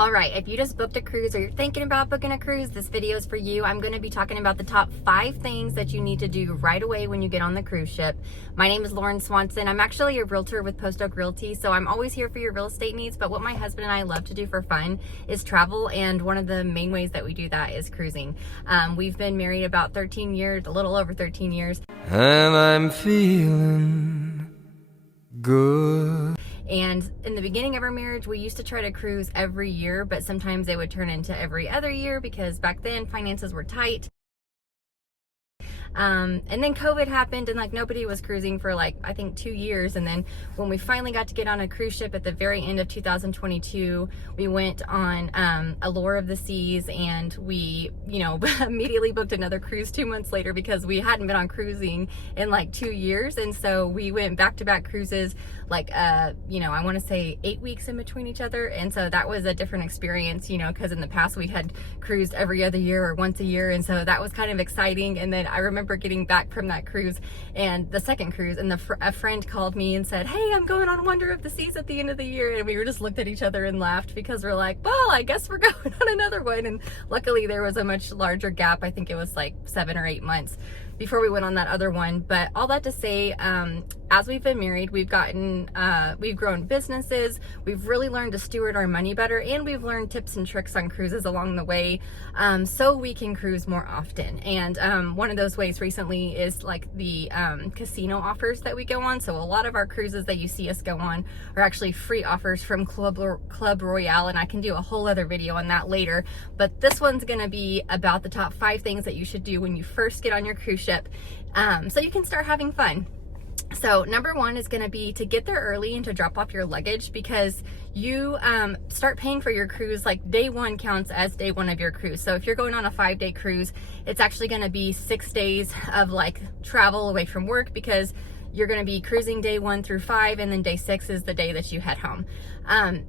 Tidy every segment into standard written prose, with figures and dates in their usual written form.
All right, if you just booked a cruise or you're thinking about booking a cruise, this video is for you. I'm going to be talking about the top 5 things that you need to do right away when you get on the cruise ship. My name is Lauren Swanson. I'm actually a realtor with Post Oak Realty, so I'm always here for your real estate needs. But what my husband and I love to do for fun is travel, and one of the main ways that we do that is cruising. We've been married about 13 years, a little over 13 years. And I'm feeling good. And in the beginning of our marriage, we used to try to cruise every year, but sometimes they would turn into every other year because back then finances were tight. And then COVID happened, and like nobody was cruising for like I think 2 years. And then when we finally got to get on a cruise ship at the very end of 2022, we went on Allure of the Seas, and we immediately booked another cruise 2 months later because we hadn't been on cruising in like 2 years. And so we went back-to-back cruises, like I want to say 8 weeks in between each other. And so that was a different experience, because in the past we had cruised every other year or once a year, and so that was kind of exciting. And then I remember getting back from that cruise, and the second cruise, and a friend called me and said, "Hey, I'm going on Wonder of the Seas at the end of the year." And we were just looked at each other and laughed because we're like, well, I guess we're going on another one. And luckily there was a much larger gap. I think it was like 7 or 8 months before we went on that other one. But all that to say, as we've been married, we've grown businesses, we've really learned to steward our money better, and we've learned tips and tricks on cruises along the way, so we can cruise more often. And one of those ways recently is like the casino offers that we go on. So a lot of our cruises that you see us go on are actually free offers from Club Royale, and I can do a whole other video on that later. But this one's gonna be about the top 5 things that you should do when you first get on your cruise ship, so you can start having fun. So number 1 is going to be to get there early and to drop off your luggage, because you start paying for your cruise. Like day 1 counts as day 1 of your cruise. So if you're going on a 5-day cruise, it's actually going to be 6 days of like travel away from work, because you're going to be cruising day 1 through 5, and then day 6 is the day that you head home.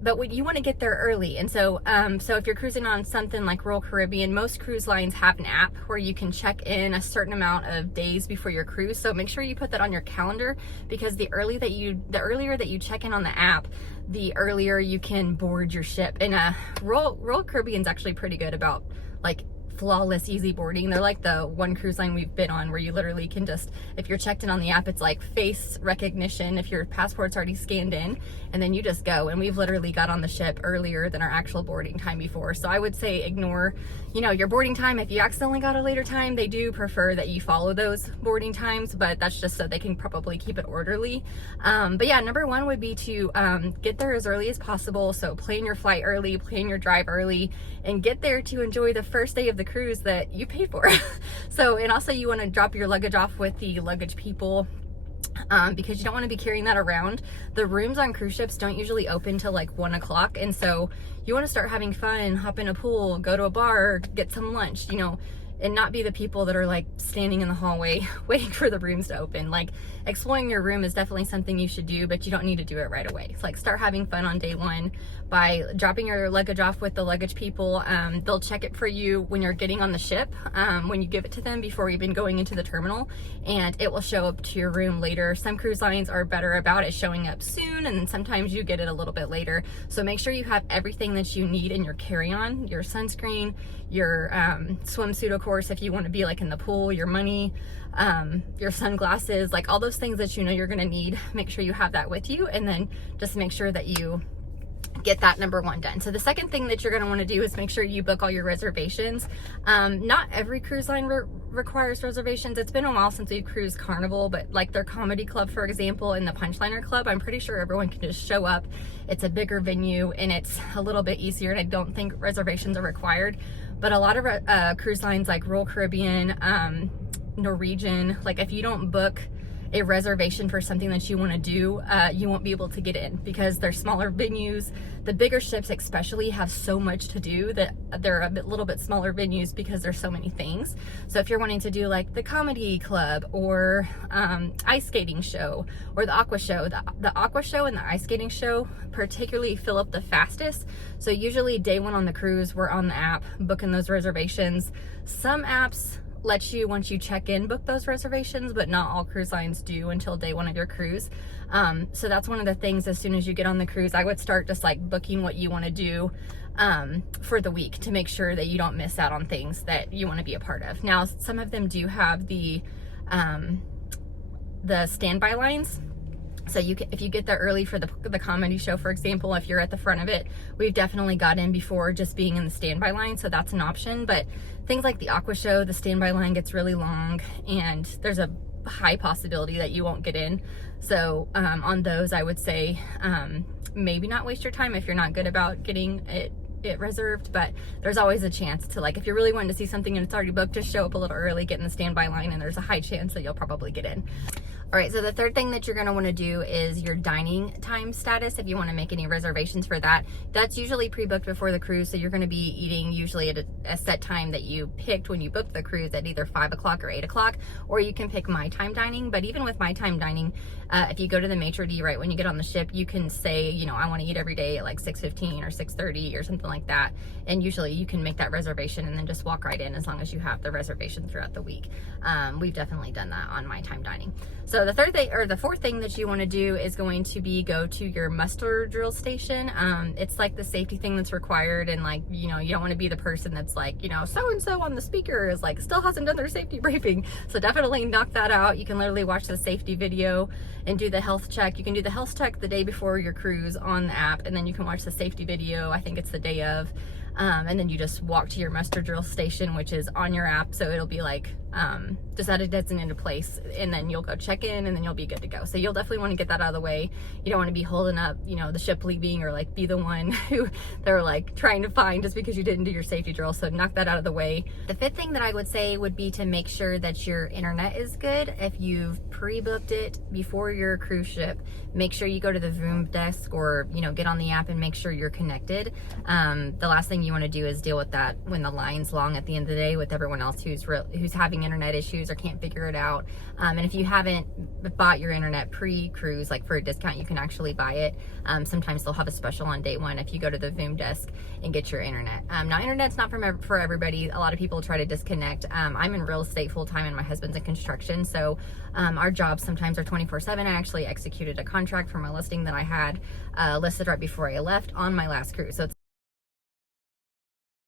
But you want to get there early. And so if you're cruising on something like Royal Caribbean, most cruise lines have an app where you can check in a certain amount of days before your cruise. So make sure you put that on your calendar, because the earlier that you check in on the app, the earlier you can board your ship. And Royal Caribbean's actually pretty good about like flawless easy boarding. They're like the one cruise line we've been on where you literally can just, if you're checked in on the app, it's like face recognition if your passport's already scanned in, and then you just go. And we've literally got on the ship earlier than our actual boarding time before. So I would say ignore your boarding time. If you accidentally got a later time, they do prefer that you follow those boarding times, but that's just so they can probably keep it orderly. But yeah, number 1 would be to get there as early as possible. So plan your flight early, plan your drive early, and get there to enjoy the first day of the cruise that you paid for. So, and also you want to drop your luggage off with the luggage people, because you don't want to be carrying that around. The rooms on cruise ships don't usually open till like 1 o'clock, and so you want to start having fun, hop in a pool, go to a bar, get some lunch, and not be the people that are like standing in the hallway waiting for the rooms to open. Like exploring your room is definitely something you should do, but you don't need to do it right away. It's like start having fun on day 1 by dropping your luggage off with the luggage people. They'll check it for you when you're getting on the ship, when you give it to them before even going into the terminal, and it will show up to your room later. Some cruise lines are better about it showing up soon, and then sometimes you get it a little bit later. So make sure you have everything that you need in your carry-on: your sunscreen, your swimsuit, of course, if you want to be like in the pool, your money, your sunglasses, like all those things that you're going to need. Make sure you have that with you, and then just make sure that you get that number 1 done. So the second thing that you're going to want to do is make sure you book all your reservations. Not every cruise line requires reservations. It's been a while since we've cruised Carnival, but like their comedy club, for example, and the Punchliner Club, I'm pretty sure everyone can just show up. It's a bigger venue and it's a little bit easier, and I don't think reservations are required. But a lot of cruise lines like Royal Caribbean, Norwegian, like if you don't book a reservation for something that you want to do, you won't be able to get in, because they're smaller venues. The bigger ships especially have so much to do that they're little bit smaller venues because there's so many things. So if you're wanting to do like the comedy club or ice skating show or the aqua show, the aqua show and the ice skating show particularly fill up the fastest. So usually day 1 on the cruise, we're on the app booking those reservations. Some apps let you, once you check in, book those reservations, but not all cruise lines do until day 1 of your cruise. So that's one of the things. As soon as you get on the cruise, I would start just like booking what you want to do. for the week to make sure that you don't miss out on things that you want to be a part of. Now, some of them do have the standby lines. So you can, if you get there early for the comedy show, for example, if you're at the front of it, we've definitely got in before just being in the standby line, so that's an option. But things like the aqua show, the standby line gets really long, and there's a high possibility that you won't get in. So on those, I would say maybe not waste your time if you're not good about getting it reserved, but there's always a chance to, like, if you're really wanting to see something and it's already booked, just show up a little early, get in the standby line, and there's a high chance that you'll probably get in. All right, so the third thing that you're gonna wanna do is your dining time status. If you wanna make any reservations for that, that's usually pre-booked before the cruise, so you're gonna be eating usually at a set time that you picked when you booked the cruise at either 5 o'clock or 8 o'clock, or you can pick my time dining. But even with my time dining, if you go to the maitre d' right when you get on the ship, you can say, you know, I wanna eat every day at like 6:15 or 6:30 or something like that, and usually you can make that reservation and then just walk right in as long as you have the reservation throughout the week. We've definitely done that on my time dining. So the third thing, or the fourth thing that you want to do is going to be go to your muster drill station. It's like the safety thing that's required, and like, you know, you don't want to be the person that's like, you know, so-and-so on the speaker is like still hasn't done their safety briefing. So definitely knock that out. You can literally watch the safety video and do the health check. You can do the health check the day before your cruise on the app, and then you can watch the safety video, I think it's the day of. And then you just walk to your muster drill station, which is on your app, so it'll be like just at a designated place, and then you'll go check in, and then you'll be good to go. So you'll definitely want to get that out of the way. You don't want to be holding up, you know, the ship leaving, or like be the one who they're like trying to find just because you didn't do your safety drill. So knock that out of the way. The fifth thing that I would say would be to make sure that your internet is good. If you've pre-booked it before your cruise ship, make sure you go to the room desk, or, you know, get on the app and make sure you're connected. The last thing you want to do is deal with that when the line's long at the end of the day with everyone else who's having internet issues or can't figure it out. And if you haven't bought your internet pre-cruise, like for a discount, you can actually buy it. Sometimes they'll have a special on day one if you go to the Voom desk and get your internet. Now, internet's not for everybody. A lot of people try to disconnect. I'm in real estate full-time, and my husband's in construction, so our jobs sometimes are 24/7. I actually executed a contract for my listing that I had listed right before I left on my last cruise. So it's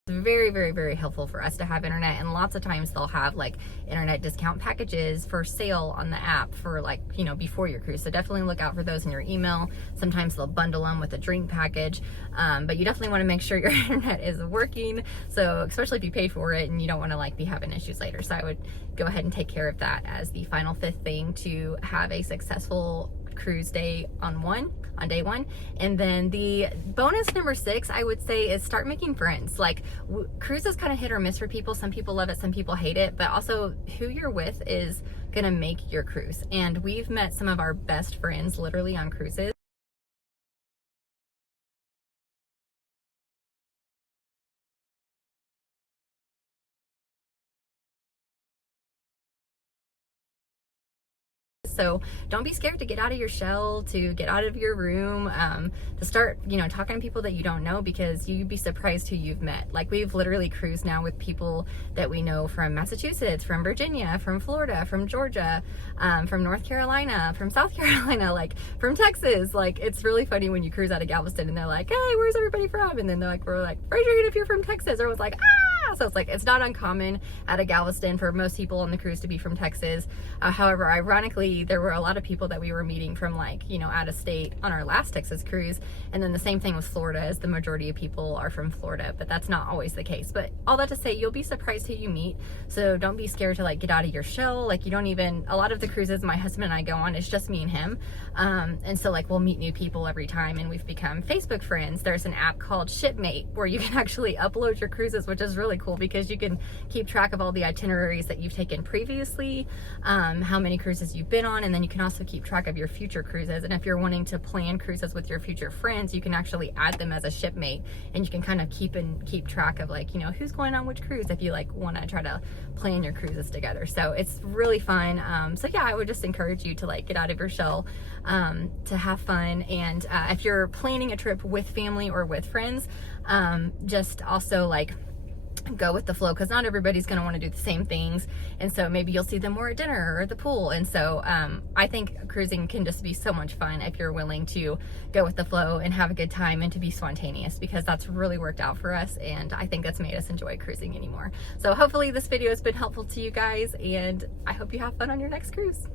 very, very, very helpful for us to have internet, and lots of times they'll have like internet discount packages for sale on the app for, like, you know, before your cruise. So definitely look out for those in your email. Sometimes they'll bundle them with a drink package, but you definitely want to make sure your internet is working, so especially if you pay for it and you don't want to like be having issues later. So I would go ahead and take care of that as the final fifth thing to have a successful cruise day on day one. And then the bonus number 6, I would say, is start making friends. Like, cruise is kind of hit or miss for people. Some people love it, some people hate it, but also who you're with is gonna make your cruise. And we've met some of our best friends literally on cruises. So don't be scared to get out of your shell, to get out of your room, to start, you know, talking to people that you don't know, because you'd be surprised who you've met. Like, we've literally cruised now with people that we know from Massachusetts, from Virginia, from Florida, from Georgia, from North Carolina, from South Carolina, like from Texas. Like, it's really funny when you cruise out of Galveston and they're like, hey, where's everybody from? And then they're like, we're like, raise your hand if you're from Texas. Everyone's like, ah! So it's like, it's not uncommon out of Galveston for most people on the cruise to be from Texas. However, ironically, there were a lot of people that we were meeting from, like, you know, out of state on our last Texas cruise. And then the same thing with Florida, as the majority of people are from Florida, but that's not always the case. But all that to say, you'll be surprised who you meet. So don't be scared to like get out of your shell. Like, you don't even, a lot of the cruises my husband and I go on, it's just me and him. And so like, we'll meet new people every time, and we've become Facebook friends. There's an app called Shipmate where you can actually upload your cruises, which is really cool because you can keep track of all the itineraries that you've taken previously, how many cruises you've been on, and then you can also keep track of your future cruises. And if you're wanting to plan cruises with your future friends, you can actually add them as a shipmate, and you can kind of keep track of, like, you know, who's going on which cruise if you like want to try to plan your cruises together. So it's really fun. So yeah, I would just encourage you to like get out of your shell, to have fun. And if you're planning a trip with family or with friends, just also like go with the flow, because not everybody's going to want to do the same things, and so maybe you'll see them more at dinner or at the pool. And so I think cruising can just be so much fun if you're willing to go with the flow and have a good time and to be spontaneous, because that's really worked out for us, and I think that's made us enjoy cruising anymore. So hopefully this video has been helpful to you guys, and I hope you have fun on your next cruise.